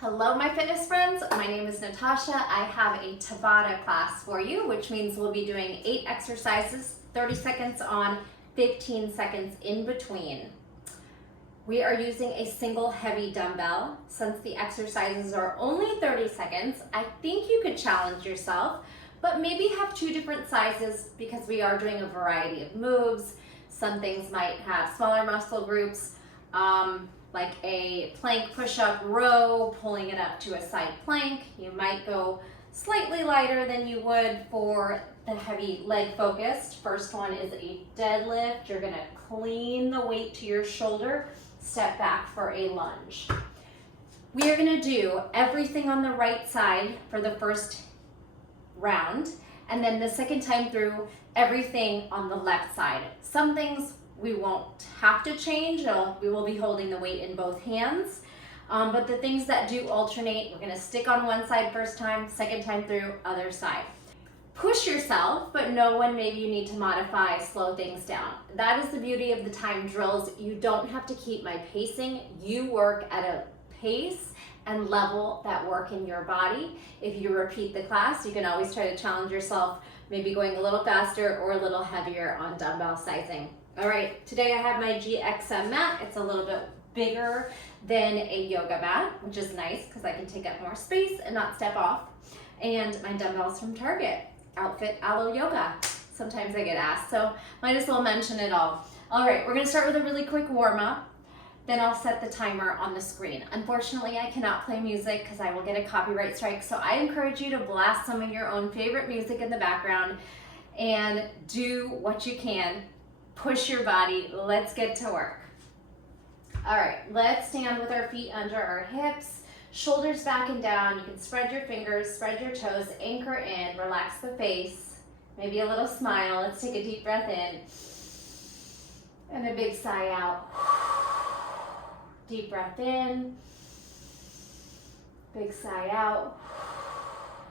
Hello my fitness friends, my name is Natasha. I have a Tabata class for you, which means we'll be doing 8 exercises, 30 seconds on, 15 seconds in between. We are using a single heavy dumbbell. Since the exercises are only 30 seconds, I think you could challenge yourself, but maybe have 2 different sizes because we are doing a variety of moves. Some things might have smaller muscle groups, like a plank push-up row, pulling it up to a side plank. You might go slightly lighter than you would for the heavy leg focused. First one is a deadlift. You're gonna clean the weight to your shoulder, step back for a lunge. We are gonna do everything on the right side for the first round, and then the second time through, everything on the left side. Some things we won't have to change. We will be holding the weight in both hands. But the things that do alternate, we're gonna stick on one side first time, second time through, other side. Push yourself, but know when maybe you need to modify, slow things down. That is the beauty of the time drills. You don't have to keep my pacing. You work at a pace and level that work in your body. If you repeat the class, you can always try to challenge yourself, maybe going a little faster or a little heavier on dumbbell sizing. All right, today I have my GXM mat. It's a little bit bigger than a yoga mat, which is nice because I can take up more space and not step off. And my dumbbells from Target, Outfit Aloe Yoga. Sometimes I get asked, so might as well mention it all. All right, we're gonna start with a really quick warm up. Then I'll set the timer on the screen. Unfortunately, I cannot play music because I will get a copyright strike, so I encourage you to blast some of your own favorite music in the background and do what you can. Push your body, let's get to work. All right, let's stand with our feet under our hips, shoulders back and down. You can spread your fingers, spread your toes, anchor in, relax the face, maybe a little smile. Let's take a deep breath in and a big sigh out. Deep breath in, big sigh out.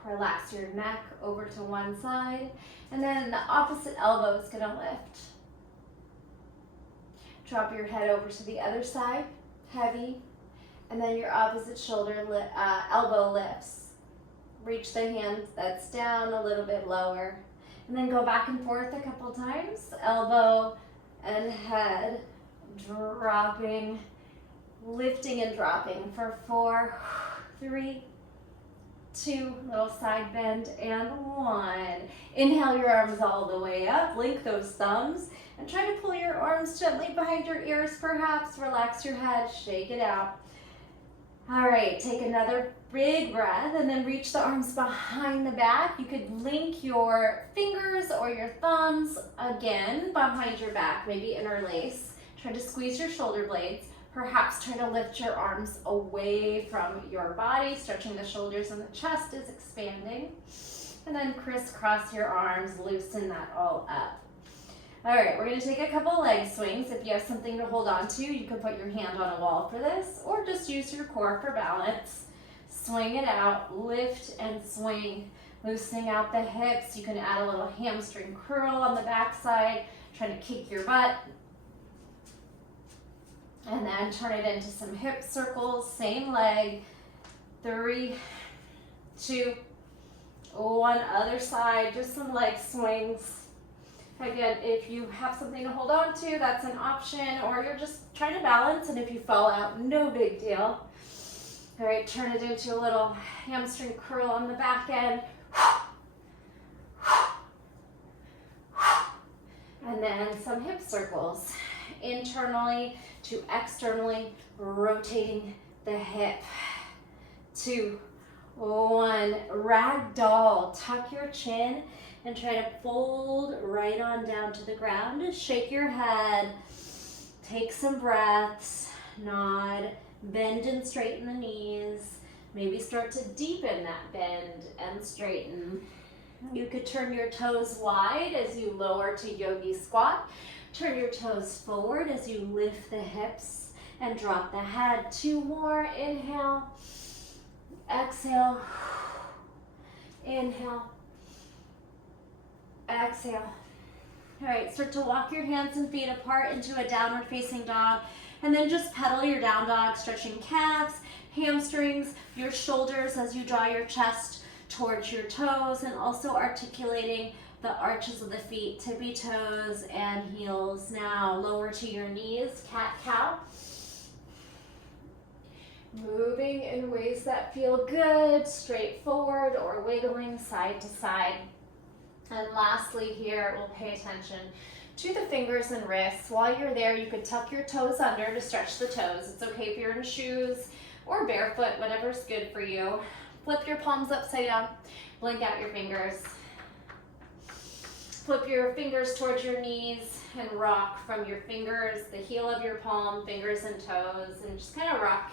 Relax your neck over to one side, and then the opposite elbow is gonna lift. Drop your head over to the other side, heavy, and then your opposite elbow lifts. Reach the hand that's down a little bit lower, and then go back and forth a couple times. Elbow and head dropping, lifting and dropping for 4, 3, 2, little side bend, and 1. Inhale your arms all the way up, link those thumbs, and try to pull your arms gently behind your ears perhaps. Relax your head, shake it out. All right, take another big breath and then reach the arms behind the back. You could link your fingers or your thumbs again behind your back, maybe interlace. Try to squeeze your shoulder blades. Perhaps try to lift your arms away from your body, stretching the shoulders and the chest is expanding. And then crisscross your arms, loosen that all up. All right, we're gonna take a couple leg swings. If you have something to hold on to, you can put your hand on a wall for this, or just use your core for balance. Swing it out, lift and swing, loosening out the hips. You can add a little hamstring curl on the backside, trying to kick your butt. And then turn it into some hip circles, same leg. 3, 2, 1, other side, just some leg swings. Again, if you have something to hold on to, that's an option, or you're just trying to balance, and if you fall out, no big deal. All right, turn it into a little hamstring curl on the back end. And then some hip circles, internally to externally, rotating the hip. 2, 1, ragdoll, tuck your chin and try to fold right on down to the ground. Just shake your head, take some breaths, nod, bend and straighten the knees. Maybe start to deepen that bend and straighten. You could turn your toes wide as you lower to yogi squat. Turn your toes forward as you lift the hips and drop the head. 2 more, inhale, exhale, inhale, exhale. All right, start to walk your hands and feet apart into a downward facing dog, and then just pedal your down dog, stretching calves, hamstrings, your shoulders as you draw your chest towards your toes, and also articulating the arches of the feet, tippy toes and heels. Now lower to your knees, cat-cow. Moving in ways that feel good, straight forward or wiggling side to side. And lastly here, we'll pay attention to the fingers and wrists. While you're there, you could tuck your toes under to stretch the toes. It's okay if you're in shoes or barefoot, whatever's good for you. Flip your palms upside down, blink out your fingers. Flip your fingers towards your knees and rock from your fingers, the heel of your palm, fingers and toes, and just kind of rock.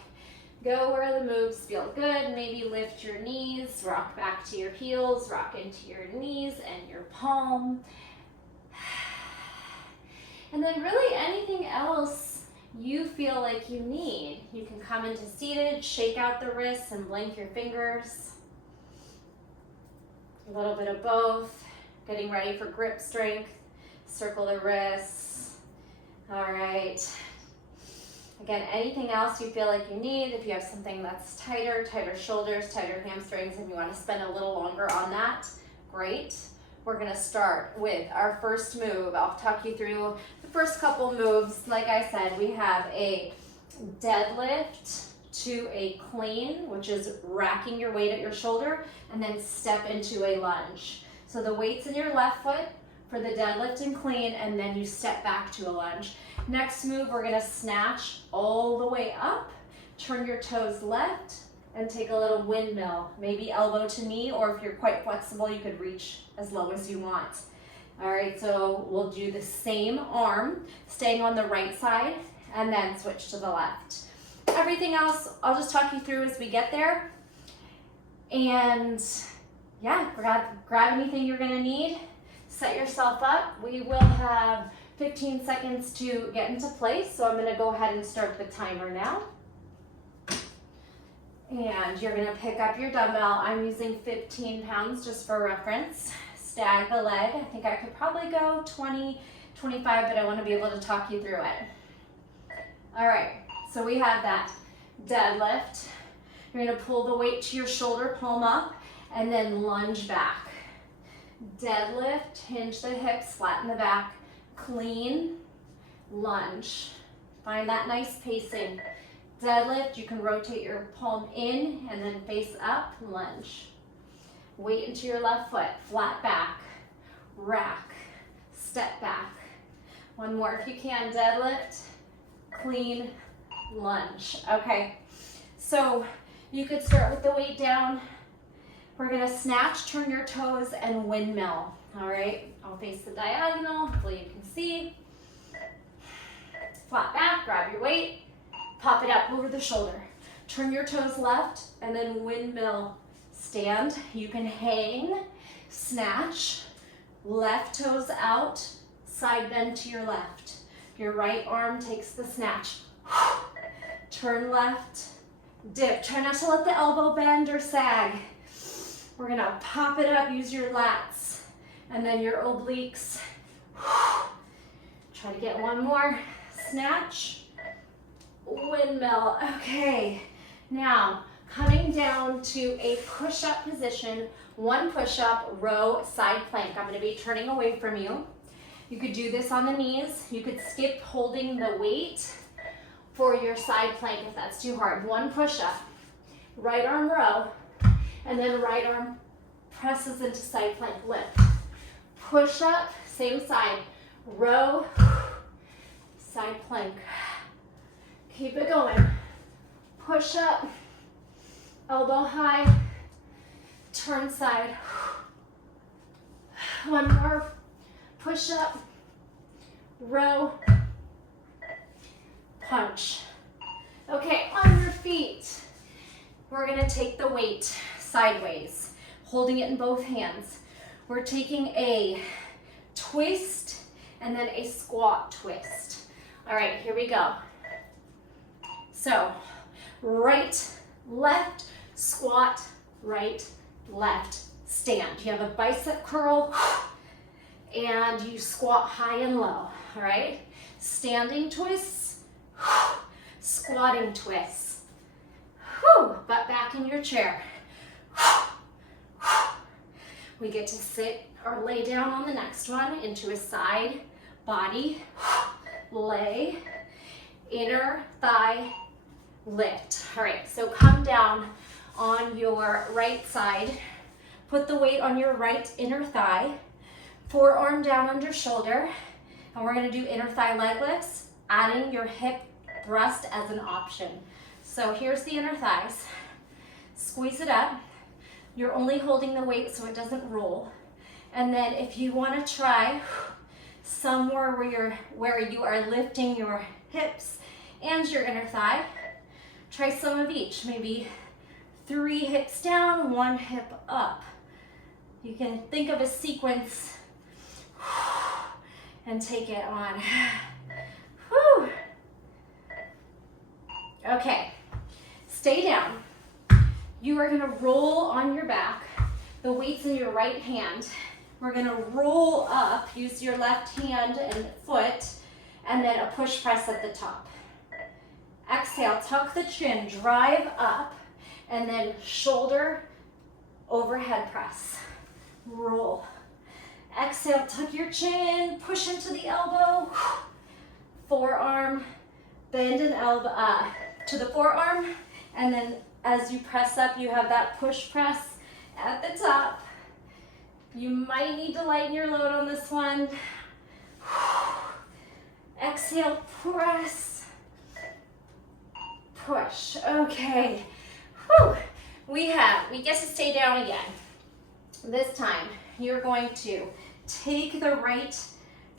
Go where the moves feel good. Maybe lift your knees, rock back to your heels, rock into your knees and your palm. And then really anything else you feel like you need. You can come into seated, shake out the wrists and blink your fingers. A little bit of both. Getting ready for grip strength. Circle the wrists. All right. Again, anything else you feel like you need, if you have something that's tighter shoulders, tighter hamstrings, and you want to spend a little longer on that, great. We're gonna start with our first move. I'll talk you through the first couple moves. Like I said, we have a deadlift to a clean, which is racking your weight at your shoulder, and then step into a lunge. So the weight's in your left foot for the deadlift and clean, and then you step back to a lunge. Next move, we're gonna snatch all the way up, turn your toes left, and take a little windmill, maybe elbow to knee, or if you're quite flexible, you could reach as low as you want. All right, so we'll do the same arm, staying on the right side, and then switch to the left. Everything else, I'll just talk you through as we get there. And yeah, grab anything you're gonna need, set yourself up. We will have 15 seconds to get into place, so I'm gonna go ahead and start the timer now. And you're gonna pick up your dumbbell. I'm using 15 pounds just for reference. Stag the leg. I think I could probably go 20, 25, but I wanna be able to talk you through it. All right, so we have that deadlift. You're gonna pull the weight to your shoulder, palm up, and then lunge back. Deadlift, hinge the hips, flatten the back, clean, lunge. Find that nice pacing. Deadlift, you can rotate your palm in and then face up, lunge. Weight into your left foot, flat back, rack, step back. One more if you can, deadlift, clean, lunge. Okay, so you could start with the weight down. We're gonna snatch, turn your toes, and windmill. All right, I'll face the diagonal, hopefully you can see. Flat back, grab your weight, pop it up over the shoulder. Turn your toes left, and then windmill. Stand, you can hang, snatch, left toes out, side bend to your left. Your right arm takes the snatch. Turn left, dip. Try not to let the elbow bend or sag. We're gonna pop it up, use your lats, and then your obliques. Try to get one more. Snatch, windmill. Okay, now coming down to a push-up position. One push-up, row, side plank. I'm gonna be turning away from you. You could do this on the knees. You could skip holding the weight for your side plank if that's too hard. One push-up, right arm row, and then right arm presses into side plank, lift. Push up, same side, row, side plank. Keep it going. Push up, elbow high, turn side. One more, push up, row, punch. Okay, on your feet, we're gonna take the weight sideways, holding it in both hands. We're taking a twist and then a squat twist. All right, here we go. So, right, left, squat, right, left, stand. You have a bicep curl and you squat high and low, all right? Standing twists, squatting twists. Whew, butt back in your chair. We get to sit or lay down on the next one into a side body lay, inner thigh lift. All right, so come down on your right side. Put the weight on your right inner thigh, forearm down under shoulder, and we're gonna do inner thigh leg lifts, adding your hip thrust as an option. So here's the inner thighs. Squeeze it up. You're only holding the weight so it doesn't roll. And then if you wanna try somewhere where you are lifting your hips and your inner thigh, try some of each. Maybe 3 hips down, 1 hip up. You can think of a sequence and take it on. Whew. Okay, stay down. You are gonna roll on your back. The weight's in your right hand. We're gonna roll up, use your left hand and foot, and then a push press at the top. Exhale, tuck the chin, drive up, and then shoulder overhead press. Roll. Exhale, tuck your chin, push into the elbow. Forearm, bend an elbow to the forearm, and then as you press up, you have that push press at the top. You might need to lighten your load on this one. Exhale, press, push. Okay. Whew. We get to stay down again. This time, you're going to take the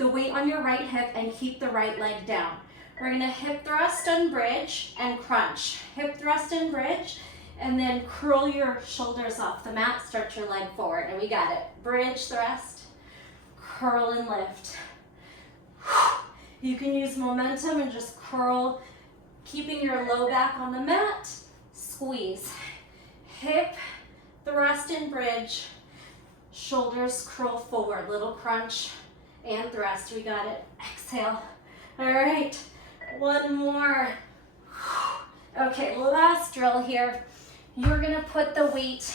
weight on your right hip and keep the right leg down. We're gonna hip thrust and bridge and crunch. Hip thrust and bridge, and then curl your shoulders off the mat, stretch your leg forward, and we got it. Bridge thrust, curl and lift. You can use momentum and just curl, keeping your low back on the mat, squeeze. Hip thrust and bridge, shoulders curl forward, little crunch and thrust, we got it. Exhale. All right, one more. Okay, last drill here. You're gonna put the weight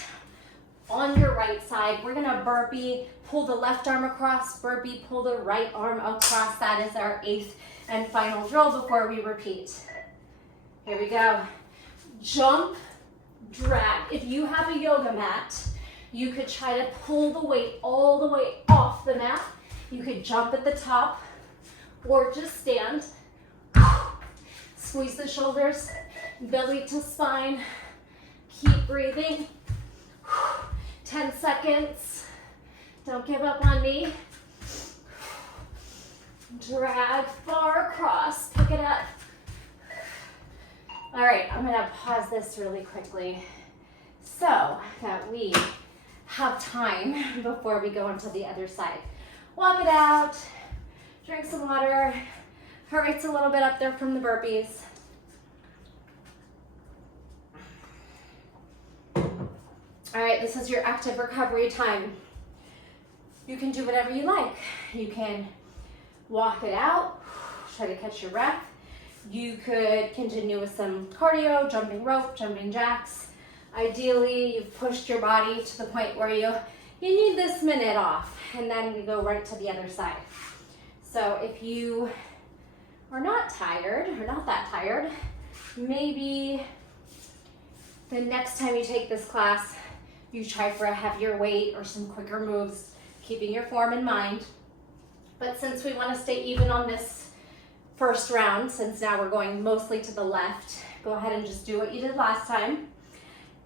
on your right side. We're gonna burpee, pull the left arm across, burpee, pull the right arm across. That is our 8th and final drill before we repeat. Here we go. Jump, drag. If you have a yoga mat, you could try to pull the weight all the way off the mat. You could jump at the top or just stand. Squeeze the shoulders, belly to spine. Keep breathing. 10 seconds. Don't give up on me. Drag far across, pick it up. All right, I'm gonna pause this really quickly so that we have time before we go into the other side. Walk it out, drink some water. Heart rate's a little bit up there from the burpees. All right, this is your active recovery time. You can do whatever you like. You can walk it out, try to catch your breath. You could continue with some cardio, jumping rope, jumping jacks. Ideally, you've pushed your body to the point where you need this minute off, and then we go right to the other side. So if you are not tired, or not that tired, maybe the next time you take this class, you try for a heavier weight or some quicker moves, keeping your form in mind. But since we want to stay even on this first round, since now we're going mostly to the left, go ahead and just do what you did last time.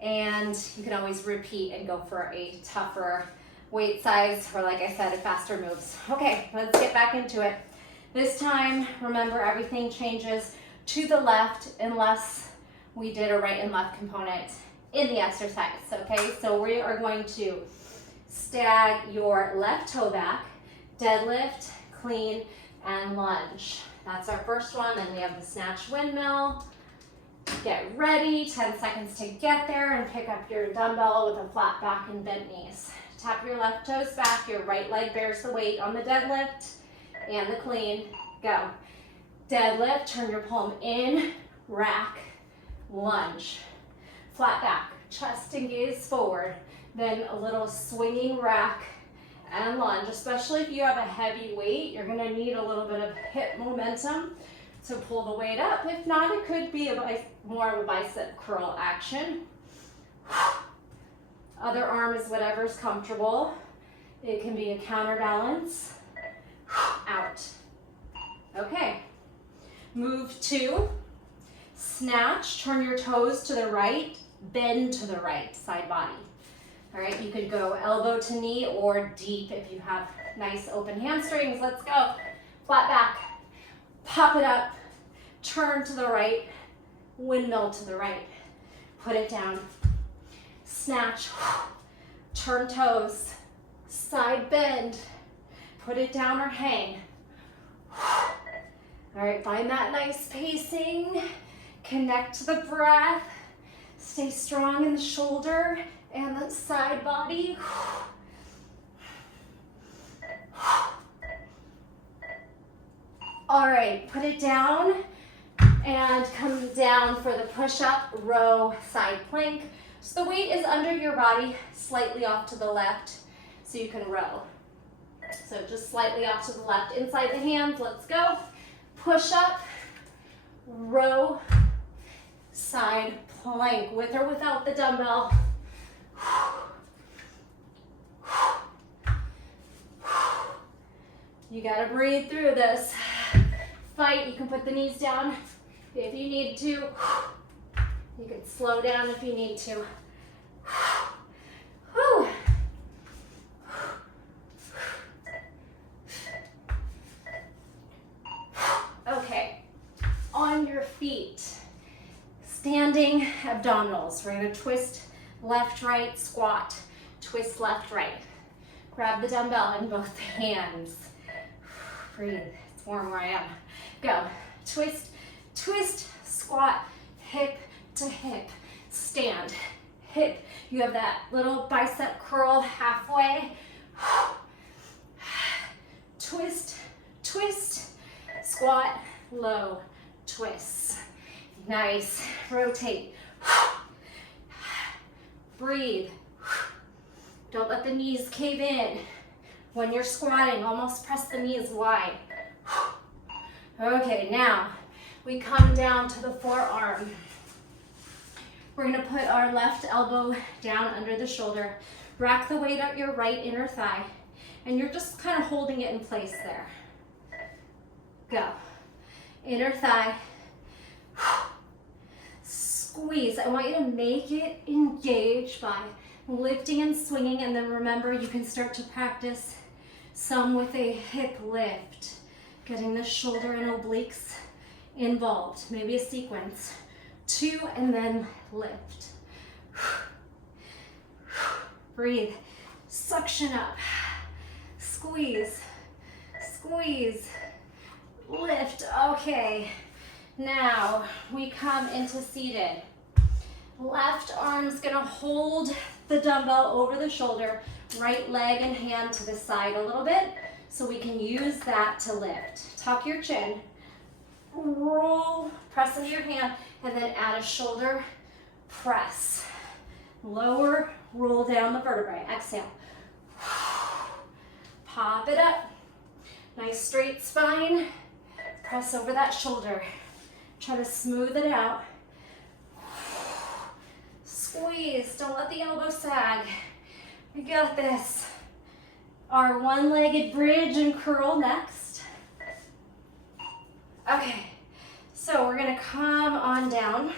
And you can always repeat and go for a tougher weight size, or like I said, faster moves. Okay, let's get back into it. This time, remember, everything changes to the left unless we did a right and left component in the exercise, okay? So we are going to stag your left toe back, deadlift, clean, and lunge. That's our first one. Then we have the snatch windmill. Get ready, 10 seconds to get there, and pick up your dumbbell with a flat back and bent knees. Tap your left toes back, your right leg bears the weight on the deadlift and the clean. Go. Deadlift, turn your palm in, rack, lunge. flat back, chest and gaze forward. Then a little swinging rack and lunge, especially if you have a heavy weight, you're gonna need a little bit of hip momentum to pull the weight up. If not, it could be more of a bicep curl action. Other arm is whatever's comfortable. It can be a counterbalance. Out. Okay. Move to snatch, turn your toes to the right, bend to the right, side body. All right, you could go elbow to knee or deep if you have nice open hamstrings. Let's go. Flat back, pop it up, turn to the right, windmill to the right. Put it down. Snatch, turn toes, side bend, put it down or hang. All right, find that nice pacing. Connect to the breath. Stay strong in the shoulder and the side body. All right, put it down and come down for the push-up, row, side plank. So the weight is under your body, slightly off to the left, so you can row. So just slightly off to the left, inside the hands, let's go. Push up, row, side plank, with or without the dumbbell. You gotta breathe through this. Fight, you can put the knees down if you need to. You can slow down if you need to. Whew. Okay, on your feet, standing abdominals. We're gonna twist left, right, squat, twist left, right. Grab the dumbbell in both hands. Breathe, it's warm where I am. Go, twist, twist, squat, hip to hip, stand, hip. You have that little bicep curl halfway. Twist, twist, squat, low, twist. Nice, rotate. Breathe. Don't let the knees cave in. When you're squatting, almost press the knees wide. Okay, now we come down to the forearm. We're gonna put our left elbow down under the shoulder, rack the weight up your right inner thigh, and you're just kind of holding it in place there. Go. Inner thigh. Squeeze. I want you to make it engage by lifting and swinging, and then remember you can start to practice some with a hip lift, getting the shoulder and obliques involved, maybe a sequence. 2 and then lift. Breathe, suction up, squeeze, squeeze, lift. Okay, now we come into seated. Left arm's gonna hold the dumbbell over the shoulder, right leg and hand to the side a little bit, so we can use that to lift. Tuck your chin, roll, press into your hand, and then add a shoulder press. Lower, roll down the vertebrae. Exhale. Pop it up. Nice straight spine. Press over that shoulder. Try to smooth it out. Squeeze. Don't let the elbow sag. We got this. Our one-legged bridge and curl next. Okay. So we're gonna come on down,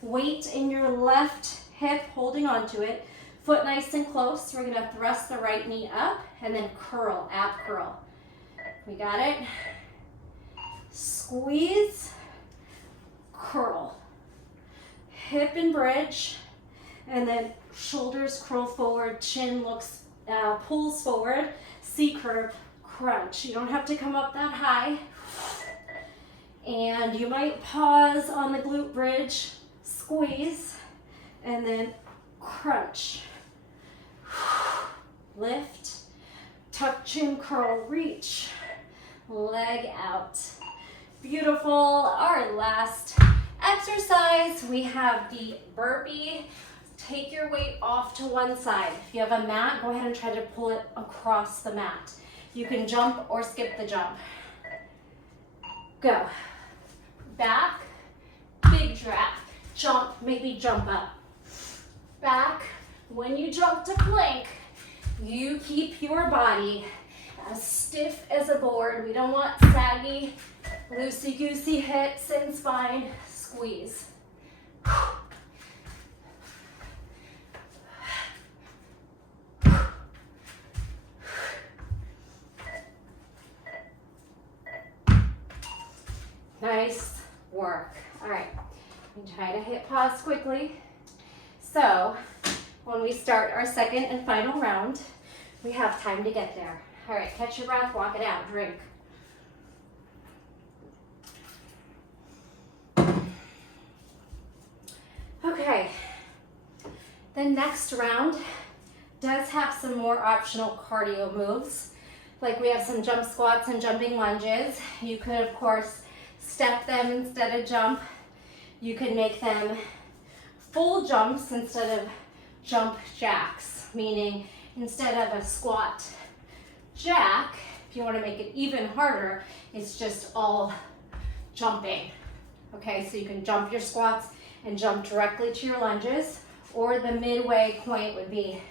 weight in your left hip, holding onto it, foot nice and close. We're gonna thrust the right knee up and then curl, ab curl. We got it? Squeeze, curl, hip and bridge, and then shoulders curl forward, chin looks, pulls forward, C curve, crunch. You don't have to come up that high. And you might pause on the glute bridge, squeeze, and then crunch. Lift, tuck chin, curl, reach, leg out. Beautiful. Our last exercise, we have the burpee. Take your weight off to one side. If you have a mat, go ahead and try to pull it across the mat. You can jump or skip the jump. Go. Back, big drop. Jump, maybe jump up. Back. When you jump to plank, you keep your body as stiff as a board. We don't want saggy, loosey-goosey hips and spine. Squeeze. Nice work. All right, try to hit pause quickly. So when we start our second and final round, we have time to get there. All right, catch your breath, walk it out, drink. Okay, the next round does have some more optional cardio moves. Like we have some jump squats and jumping lunges. You could, of course, step them instead of jump. You could make them full jumps instead of jump jacks, meaning instead of a squat jack, if you want to make it even harder, it's just all jumping. Okay, so you can jump your squats and jump directly to your lunges, or the midway point would be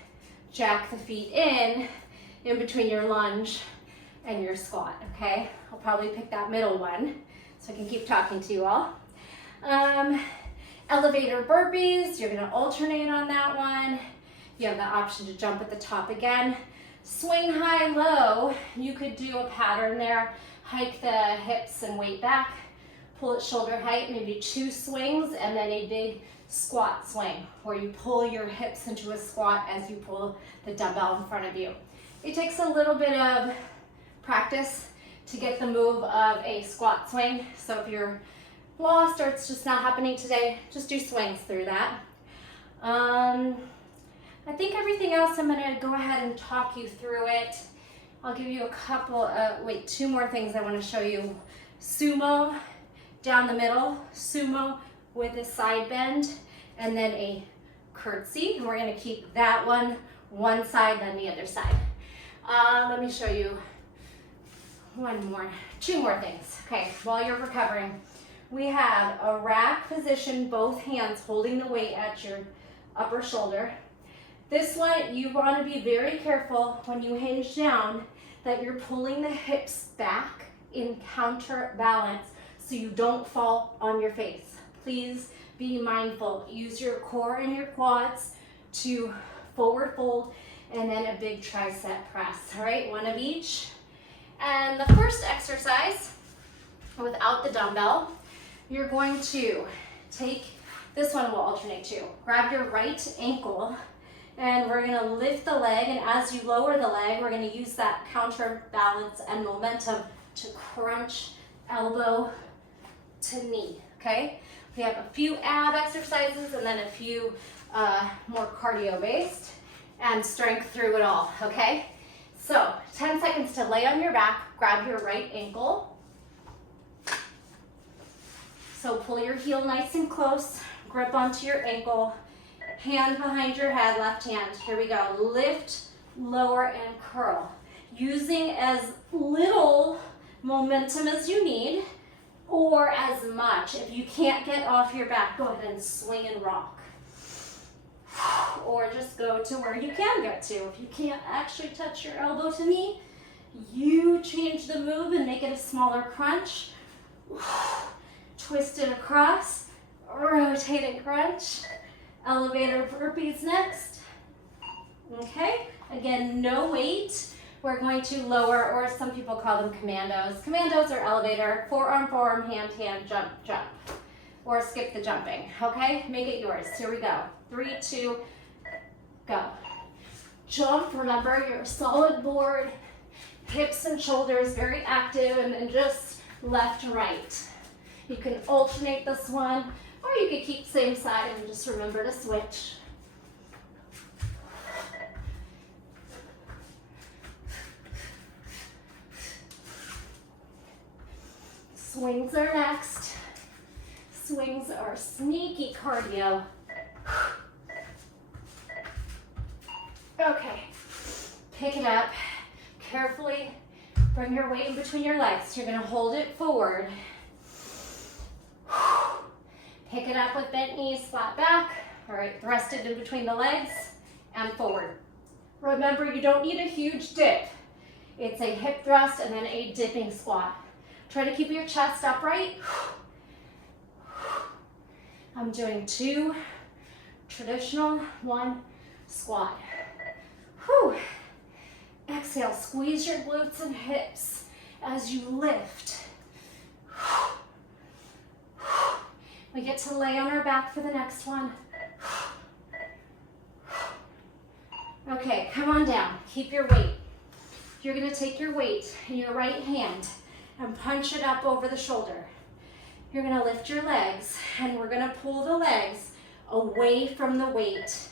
jack the feet in between your lunge and your squat, okay? I'll probably pick that middle one so I can keep talking to you all. Elevator burpees, you're gonna alternate on that one. You have the option to jump at the top again. Swing high, low, you could do a pattern there. Hike the hips and weight back. Pull it shoulder height, maybe 2 swings, and then a big squat swing where you pull your hips into a squat as you pull the dumbbell in front of you. It takes a little bit of practice to get the move of a squat swing. So if you're lost or it's just not happening today, just do swings through that. I think everything else, I'm gonna go ahead and talk you through it. I'll give you a couple, 2 more things I wanna show you. Sumo, down the middle, sumo with a side bend, and then a curtsy. And we're gonna keep that one side, then the other side. Let me show you 2 more things. Okay, while you're recovering, we have a rack position, both hands holding the weight at your upper shoulder. This one, you wanna be very careful when you hinge down that you're pulling the hips back in counterbalance so you don't fall on your face. Please be mindful. Use your core and your quads to forward fold and then a big tricep press. All right, one of each. And the first exercise, without the dumbbell, you're going to take, this one will alternate too. Grab your right ankle and we're gonna lift the leg, and as you lower the leg, we're gonna use that counterbalance and momentum to crunch elbow to knee, okay? We have a few ab exercises and then a few more cardio based and strength through it all, okay? So 10 seconds to lay on your back, grab your right ankle. So pull your heel nice and close, grip onto your ankle, hand behind your head, left hand. Here we go, lift, lower, and curl. Using as little momentum as you need, or as much. If you can't get off your back, go ahead and swing and rock. Or just go to where you can get to. If you can't actually touch your elbow to knee, you change the move and make it a smaller crunch. Twist it across, rotate and crunch. Elevator burpees next. Okay, again, no weight. We're going to lower, or some people call them commandos. Commandos are elevator, forearm, hand, jump, jump. Or skip the jumping, okay? Make it yours. Here we go. 3, 2, go. Jump, remember you're a solid board. Hips and shoulders very active, and then just left to right. You can alternate this one, or you could keep same side and just remember to switch. Swings are next. swings are sneaky cardio. Okay, pick it up. Carefully bring your weight in between your legs. You're gonna hold it forward. Pick it up with bent knees, flat back. All right, thrust it in between the legs and forward. Remember, you don't need a huge dip. It's a hip thrust and then a dipping squat. Try to keep your chest upright. I'm doing 2 traditional, 1 squat. Whew. Exhale, squeeze your glutes and hips as you lift. We get to lay on our back for the next one. Okay, come on down. Keep your weight. You're gonna take your weight in your right hand and punch it up over the shoulder. You're gonna lift your legs and we're gonna pull the legs away from the weight.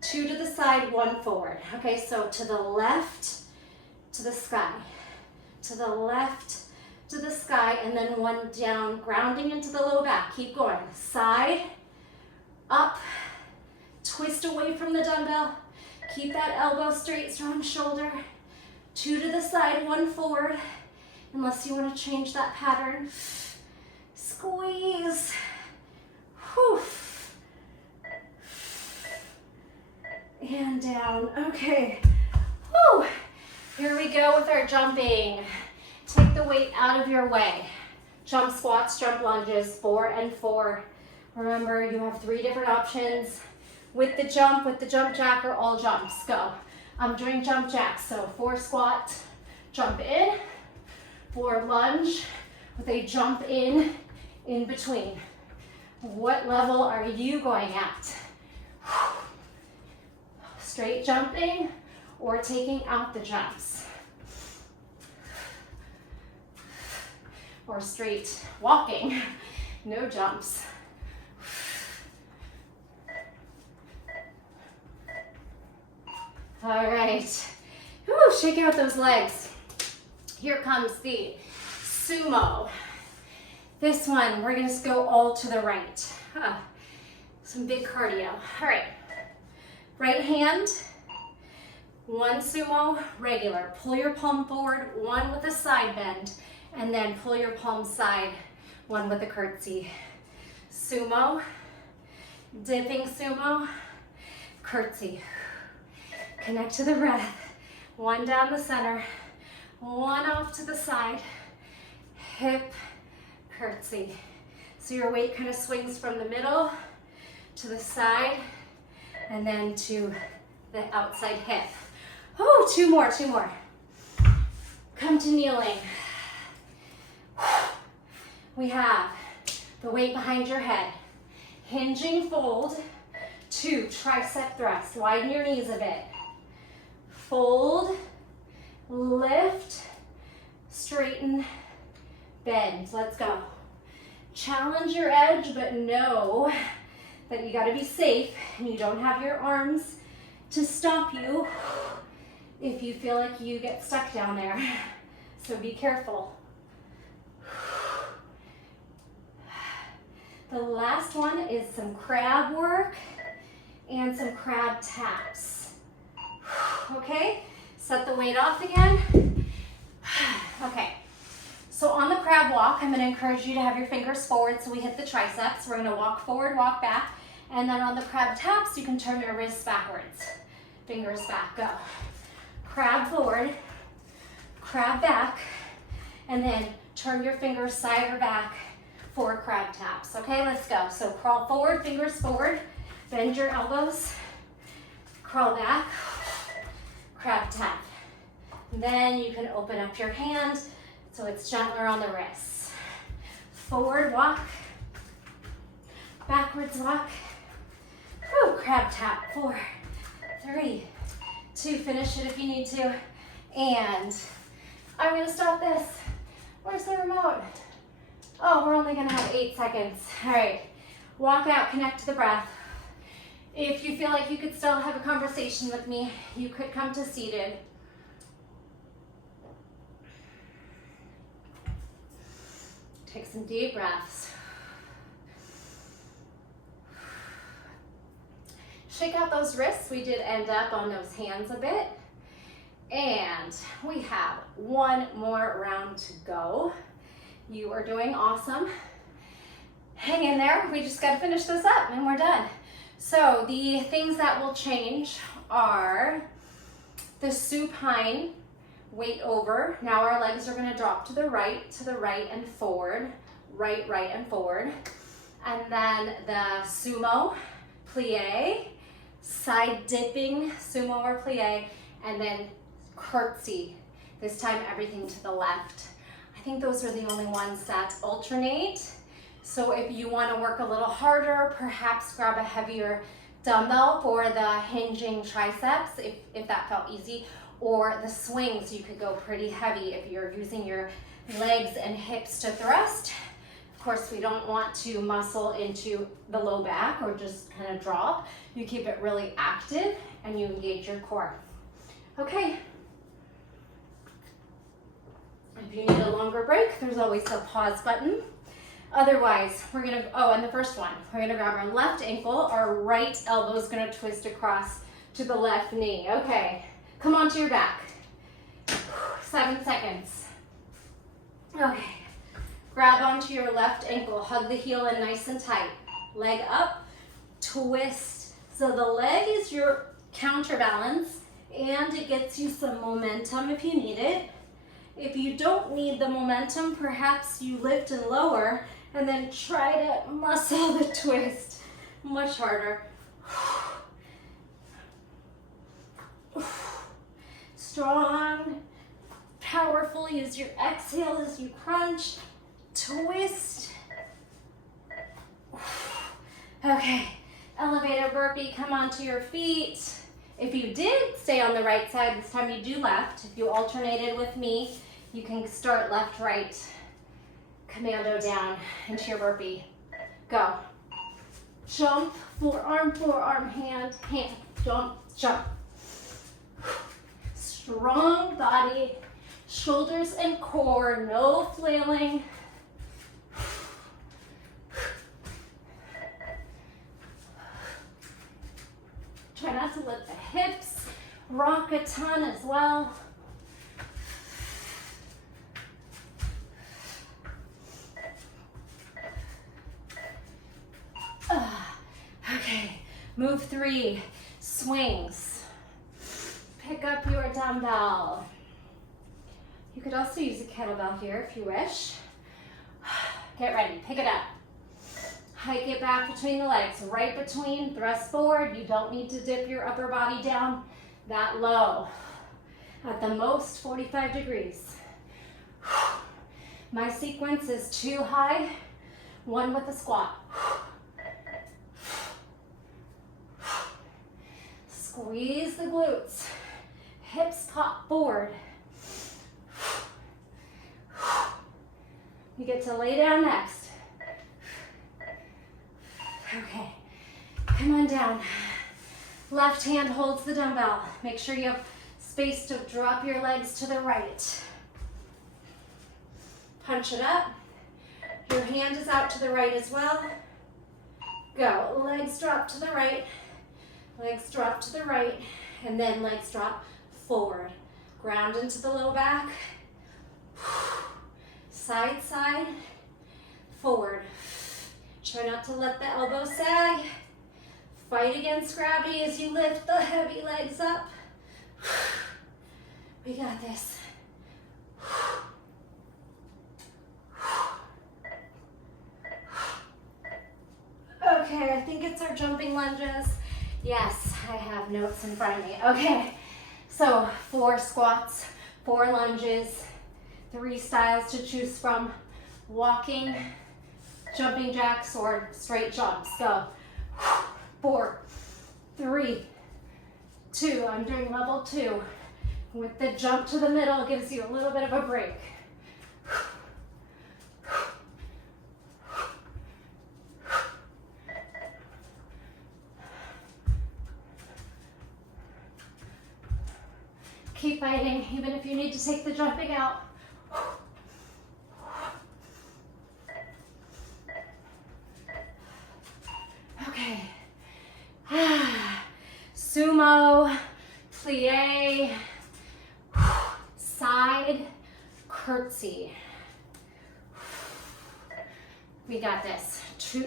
2 to the side, 1 forward. Okay, so to the left, to the sky. To the left, to the sky, and then 1 down, grounding into the low back. Keep going. Side, up, twist away from the dumbbell. Keep that elbow straight, strong shoulder. 2 to the side, 1 forward. Unless you want to change that pattern. Squeeze. Whew. And down. Okay. Whew. Here we go with our jumping. Take the weight out of your way. Jump squats, jump lunges, 4 and 4. Remember, you have 3 different options. With the jump jack, or all jumps. Go. I'm doing jump jacks, so 4 squat, jump in, 4 lunge with a jump in between. What level are you going at? Straight jumping or taking out the jumps? Or straight walking, no jumps. All right, woo, shake out those legs. Here comes the sumo. This one, we're gonna go all to the right. Some big cardio. All right, right hand, 1 sumo, regular. Pull your palm forward, 1 with a side bend, and then pull your palm side, 1 with a curtsy. Sumo, dipping sumo, curtsy. Connect to the breath. 1 down the center, 1 off to the side, hip, curtsy. So your weight kind of swings from the middle to the side and then to the outside hip. Oh, 2 more, 2 more. Come to kneeling. We have the weight behind your head. Hinging fold, 2 tricep thrusts. Widen your knees a bit. Fold, lift, straighten, bend. Let's go. Challenge your edge, but know that you gotta be safe and you don't have your arms to stop you if you feel like you get stuck down there. So be careful. The last one is some crab work and some crab taps. Okay, set the weight off again. Okay, so on the crab walk, I'm gonna encourage you to have your fingers forward so we hit the triceps. We're gonna walk forward, walk back, and then on the crab taps, you can turn your wrists backwards. Fingers back, go. Crab forward, crab back, and then turn your fingers side or back for crab taps. Okay, let's go. So crawl forward, fingers forward, bend your elbows, crawl back, crab tap. And then you can open up your hand so it's gentler on the wrists. Forward walk, backwards walk. Whew, crab tap. 4, 3, 2. Finish it if you need to. And I'm gonna stop this. Where's the remote? Oh, we're only gonna have 8 seconds. All right, walk out, connect to the breath. If you feel like you could still have a conversation with me, you could come to seated. Take some deep breaths. Shake out those wrists. We did end up on those hands a bit. And we have one more round to go. You are doing awesome. Hang in there. We just got to finish this up and we're done. So the things that will change are the supine, weight over. Now our legs are going to drop to the right and forward, right and forward. And then the sumo, plie, side dipping, sumo or plie, and then curtsy. This time everything to the left. I think those are the only ones that alternate. So if you want to work a little harder, perhaps grab a heavier dumbbell for the hinging triceps, if that felt easy, or the swings, you could go pretty heavy if you're using your legs and hips to thrust. Of course, we don't want to muscle into the low back or just kind of drop. You keep it really active and you engage your core. Okay. If you need a longer break, there's always the pause button. Otherwise, we're gonna, and the first one, we're gonna grab our left ankle, our right elbow is gonna twist across to the left knee. Okay, come onto your back. 7 seconds. Okay, grab onto your left ankle, hug the heel in nice and tight. Leg up, twist. So the leg is your counterbalance and it gets you some momentum if you need it. If you don't need the momentum, perhaps you lift and lower and then try to muscle the twist much harder. Strong, powerful. Use your exhale as you crunch, twist. Okay, elevator burpee, come onto your feet. If you did stay on the right side, this time you do left. If you alternated with me, you can start left, right, commando down into your burpee. Go. Jump, forearm, hand, hand, jump, jump. Strong body, shoulders and core, no flailing. Try not to let the hips rock a ton as well. Okay, move 3, swings. Pick up your dumbbell. You could also use a kettlebell here if you wish. Get ready, pick it up. Hike it back between the legs, right between, thrust forward. You don't need to dip your upper body down that low. At the most, 45 degrees. My sequence is 2 high, 1 with a squat. Squeeze the glutes, hips pop forward. You get to lay down next. Okay, come on down. Left hand holds the dumbbell. Make sure you have space to drop your legs to the right. Punch it up. Your hand is out to the right as well. Go, legs drop to the right. Legs drop to the right, and then legs drop forward. Ground into the low back. Side, side, forward. Try not to let the elbow sag. Fight against gravity as you lift the heavy legs up. We got this. Okay, I think it's our jumping lunges. Yes, I have notes in front of me. Okay, so 4 squats, 4 lunges, 3 styles to choose from. Walking, jumping jacks, or straight jumps. Go. 4, 3, 2. I'm doing level 2. With the jump to the middle, gives you a little bit of a break. Keep fighting, even if you need to take the jumping out. Okay. sumo, plie, side, curtsy. We got this.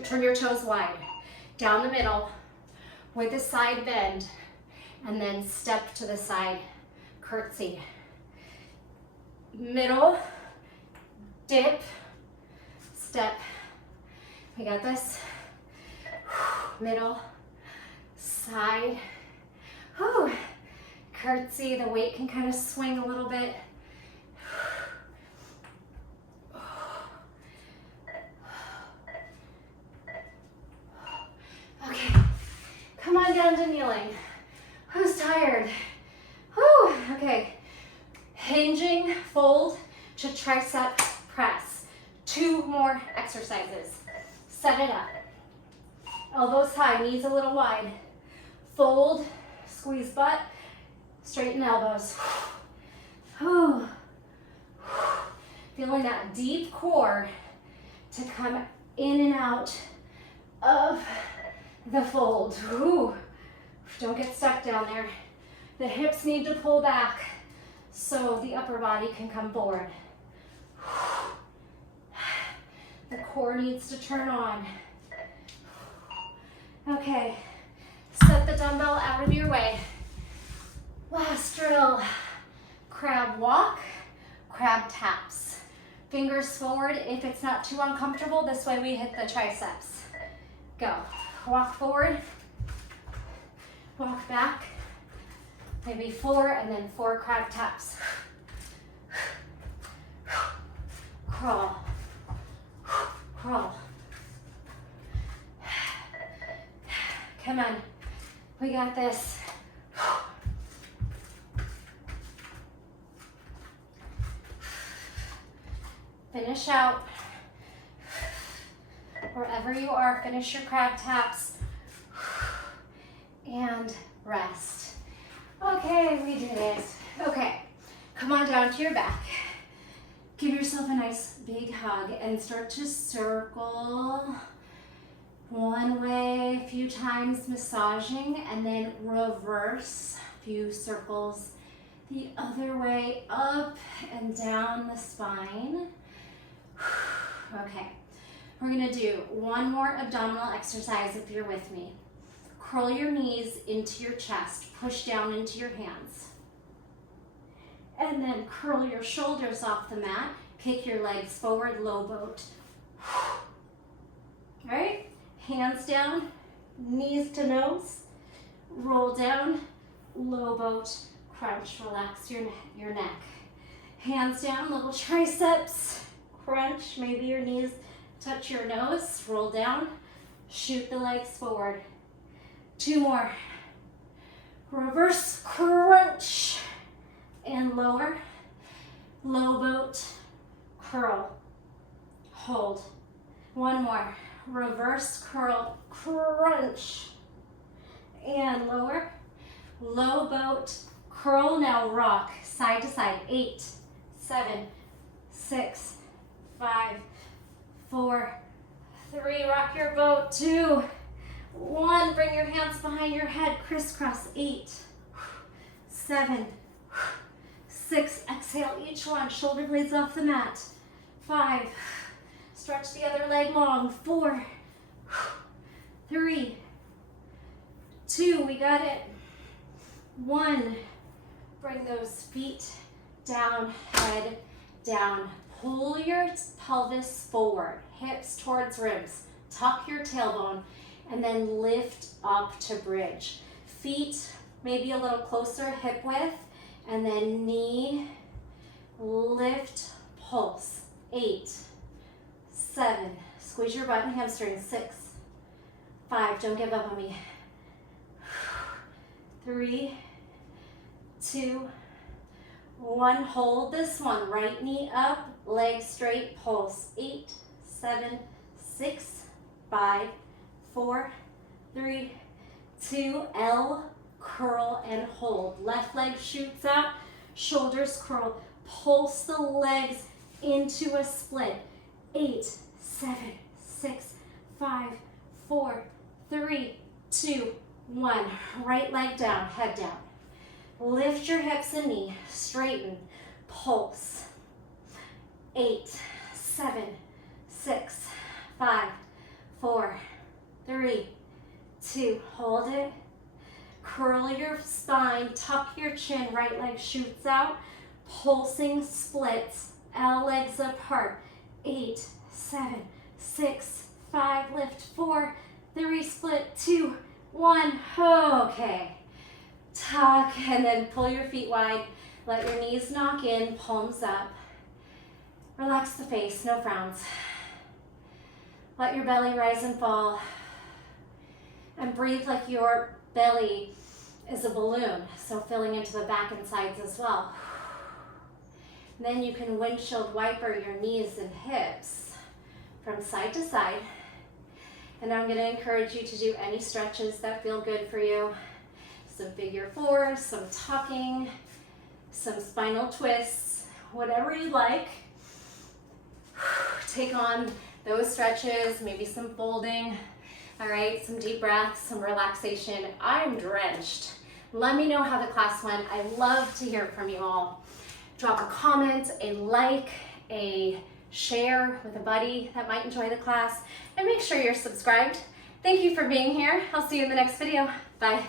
Turn your toes wide. Down the middle with a side bend, and then step to the side, curtsy. Middle, dip, step. We got this. Middle, side, curtsy. The weight can kind of swing a little bit. Okay, come on down to kneeling. Who's tired? Whew. Okay, hinging, fold to tricep press. 2 more exercises. Set it up. Elbows high, knees a little wide. Fold, squeeze butt, straighten elbows. Feeling that deep core to come in and out of the fold. Don't get stuck down there. The hips need to pull back so the upper body can come forward. The core needs to turn on. Okay, set the dumbbell out of your way. Last drill. Crab walk, crab taps. Fingers forward if it's not too uncomfortable. This way we hit the triceps. Go. Walk forward, walk back, maybe 4 and then 4 crab taps. Crawl, crawl. Come on, we got this. Finish out. Wherever you are, finish your crab taps and rest. Okay, we did it. Okay, come on down to your back. Give yourself a nice big hug and start to circle one way a few times, massaging, and then reverse a few circles the other way, up and down the spine. Okay. We're gonna do 1 more abdominal exercise if you're with me. Curl your knees into your chest, push down into your hands. And then curl your shoulders off the mat, kick your legs forward, low boat. All right, hands down, knees to nose, roll down, low boat, crunch, relax your neck. Hands down, little triceps, crunch, maybe your knees touch your nose, roll down, shoot the legs forward. 2 more. Reverse crunch and lower. Low boat, curl, hold. 1 more. Reverse curl, crunch and lower. Low boat, curl, now rock, side to side. 8, 7, 6, 5, 4, 3, rock your boat. 2, 1, bring your hands behind your head, crisscross. 8, 7, 6, exhale each one, shoulder blades off the mat. 5, stretch the other leg long. 4, 3, 2, we got it. 1, bring those feet down, head down. Pull your pelvis forward, hips towards ribs. Tuck your tailbone and then lift up to bridge. Feet maybe a little closer, hip width, and then knee, lift, pulse. 8, 7, squeeze your butt and hamstring. 6, 5, don't give up on me. 3, 2, 1, hold this one. Right knee up, leg straight, pulse. 8, 7, 6, 5, 4, 3, 2, L, curl and hold. Left leg shoots out, shoulders curl. Pulse the legs into a split. 8, 7, 6, 5, 4, 3, 2, 1. Right leg down, head down. Lift your hips and knee, straighten, pulse. 8, 7, 6, 5, 4, 3, 2, hold it. Curl your spine, tuck your chin, right leg shoots out, pulsing splits, L legs apart. 8, 7, 6, 5, lift, 4, 3, split, 2, 1. Okay. Tuck and then pull your feet wide. Let your knees knock in, palms up. Relax the face, no frowns. Let your belly rise and fall. And breathe like your belly is a balloon, so filling into the back and sides as well. And then you can windshield wiper your knees and hips from side to side. And I'm going to encourage you to do any stretches that feel good for you. Some figure fours, some tucking, some spinal twists, whatever you like. Take on those stretches, maybe some folding. All right, some deep breaths, some relaxation. I'm drenched. Let me know how the class went. I love to hear from you all. Drop a comment, a like, a share with a buddy that might enjoy the class, and make sure you're subscribed. Thank you for being here. I'll see you in the next video. Bye.